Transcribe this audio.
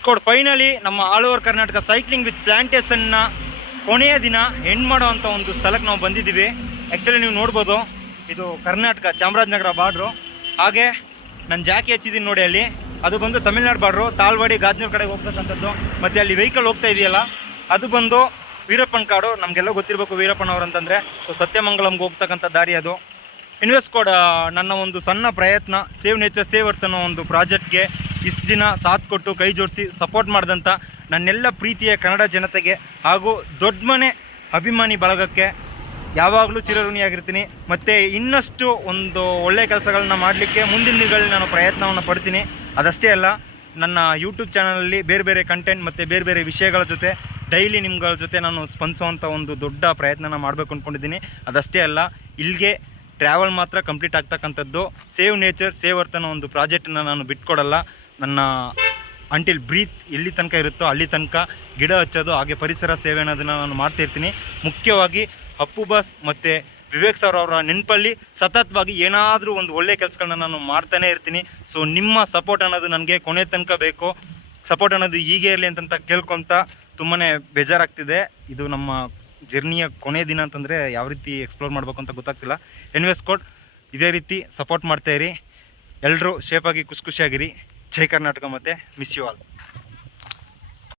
ಸ್ಕೋಡ್ finally ನಮ್ಮ all over Karnataka cycling with ಪ್ಲಾಂಟೇಶನ್ನ ಕೊನೆಯ ದಿನ ಎಂಡ್ ಮಾಡೋವಂಥ ಒಂದು ಸ್ಥಳಕ್ಕೆ ನಾವು ಬಂದಿದ್ದೀವಿ. ಆ್ಯಕ್ಚುಲಿ ನೀವು ನೋಡ್ಬೋದು, ಇದು ಕರ್ನಾಟಕ ಚಾಮರಾಜನಗರ ಬಾರ್ಡ್ರು. ಹಾಗೆ ನಾನು ಜಾಕಿ ಹಚ್ಚಿದ್ದೀನಿ ನೋಡಿ, ಅಲ್ಲಿ ಅದು ಬಂದು ತಮಿಳ್ನಾಡು ಬಾರ್ಡ್ರು, ತಾಳ್ವಾಡಿ ಗಾಜ್ನೂರು ಕಡೆಗೆ ಹೋಗ್ತಕ್ಕಂಥದ್ದು. ಮತ್ತು ಅಲ್ಲಿ ವೆಹಿಕಲ್ ಹೋಗ್ತಾ ಇದೆಯಲ್ಲ, ಅದು ಬಂದು ವೀರಪ್ಪನ ಕಾಡು. ನಮಗೆಲ್ಲ ಗೊತ್ತಿರಬೇಕು ವೀರಪ್ಪನವ್ರು ಅಂತಂದರೆ. ಸೊ ಸತ್ಯಮಂಗಲಂಗೆ ಹೋಗ್ತಕ್ಕಂಥ ದಾರಿ ಅದು. ಇನ್ವೆಸ್ಟ್ ಕೋಡ್ ನನ್ನ ಒಂದು ಸಣ್ಣ ಪ್ರಯತ್ನ ಸೇವ್ ನೇಚರ್ ಸೇವ್ ಅರ್ತ್ ಅನ್ನೋ ಒಂದು ಪ್ರಾಜೆಕ್ಟ್ಗೆ ಇಷ್ಟು ದಿನ ಸಾಥ್ ಕೊಟ್ಟು ಕೈ ಜೋಡಿಸಿ ಸಪೋರ್ಟ್ ಮಾಡಿದಂಥ ನನ್ನೆಲ್ಲ ಪ್ರೀತಿಯ ಕನ್ನಡ ಜನತೆಗೆ ಹಾಗೂ ದೊಡ್ಡ ಮನೆ ಅಭಿಮಾನಿ ಬಳಗಕ್ಕೆ ಯಾವಾಗಲೂ ಚಿರಋಣಿಯಾಗಿರ್ತೀನಿ. ಮತ್ತು ಇನ್ನಷ್ಟು ಒಂದು ಒಳ್ಳೆಯ ಕೆಲಸಗಳನ್ನ ಮಾಡಲಿಕ್ಕೆ ಮುಂದಿನ ದಿನಗಳಲ್ಲಿ ನಾನು ಪ್ರಯತ್ನವನ್ನು ಪಡ್ತೀನಿ. ಅದಷ್ಟೇ ಅಲ್ಲ, ನನ್ನ ಯೂಟ್ಯೂಬ್ ಚಾನಲಲ್ಲಿ ಬೇರೆ ಬೇರೆ ಕಂಟೆಂಟ್ ಮತ್ತು ಬೇರೆ ಬೇರೆ ವಿಷಯಗಳ ಜೊತೆ ಡೈಲಿ ನಿಮ್ಗಳ ಜೊತೆ ನಾನು ಸ್ಪಂದಿಸುವಂಥ ಒಂದು ದೊಡ್ಡ ಪ್ರಯತ್ನನ ಮಾಡಬೇಕು ಅಂದ್ಕೊಂಡಿದ್ದೀನಿ. ಅದಷ್ಟೇ ಅಲ್ಲ, ಇಲ್ಲಿಗೆ ಟ್ರಾವೆಲ್ ಮಾತ್ರ ಕಂಪ್ಲೀಟ್ ಆಗ್ತಕ್ಕಂಥದ್ದು. ಸೇವ್ ನೇಚರ್ ಸೇವ್ ಅರ್ತ್ ಅನ್ನೋ ಒಂದು ಪ್ರಾಜೆಕ್ಟನ್ನು ನಾನು ಬಿಟ್ಕೊಡಲ್ಲ. ನನ್ನ ಅಂಟಿಲ್ ಬ್ರೀತ್ ಎಲ್ಲಿ ತನಕ ಇರುತ್ತೋ ಅಲ್ಲಿ ತನಕ ಗಿಡ ಹಚ್ಚೋದು ಹಾಗೆ ಪರಿಸರ ಸೇವೆ ಅನ್ನೋದನ್ನು ನಾನು ಮಾಡ್ತಾಯಿರ್ತೀನಿ. ಮುಖ್ಯವಾಗಿ ಅಪ್ಪು ಬಾಸ್ ಮತ್ತು ವಿವೇಕ್ ಸರ್ ಅವರ ನೆನಪಲ್ಲಿ ಸತತವಾಗಿ ಏನಾದರೂ ಒಂದು ಒಳ್ಳೆಯ ಕೆಲಸಗಳನ್ನ ನಾನು ಮಾಡ್ತಾನೇ ಇರ್ತೀನಿ. ಸೊ ನಿಮ್ಮ ಸಪೋರ್ಟ್ ಅನ್ನೋದು ನನಗೆ ಕೊನೆ ತನಕ ಬೇಕು. ಸಪೋರ್ಟ್ ಅನ್ನೋದು ಹೀಗೆ ಇರಲಿ ಅಂತ ಕೇಳ್ಕೊತ ತುಂಬಾ ಬೇಜಾರಾಗ್ತಿದೆ. ಇದು ನಮ್ಮ ಜರ್ನಿಯ ಕೊನೆಯ ದಿನ ಅಂತಂದರೆ ಯಾವ ರೀತಿ ಎಕ್ಸ್ಪ್ಲೋರ್ ಮಾಡಬೇಕು ಅಂತ ಗೊತ್ತಾಗ್ತಿಲ್ಲ. ಎನ್ವೆಸ್ ಕೋಡ್ ಇದೇ ರೀತಿ ಸಪೋರ್ಟ್ ಮಾಡ್ತಾಯಿರಿ. ಎಲ್ಲರೂ ಸೇಫಾಗಿ ಖುಷಿಯಾಗಿರಿ. ಜೈ ಕರ್ನಾಟಕ ಮತ್ತು ಮಿಸ್ ಯು ಆಲ್.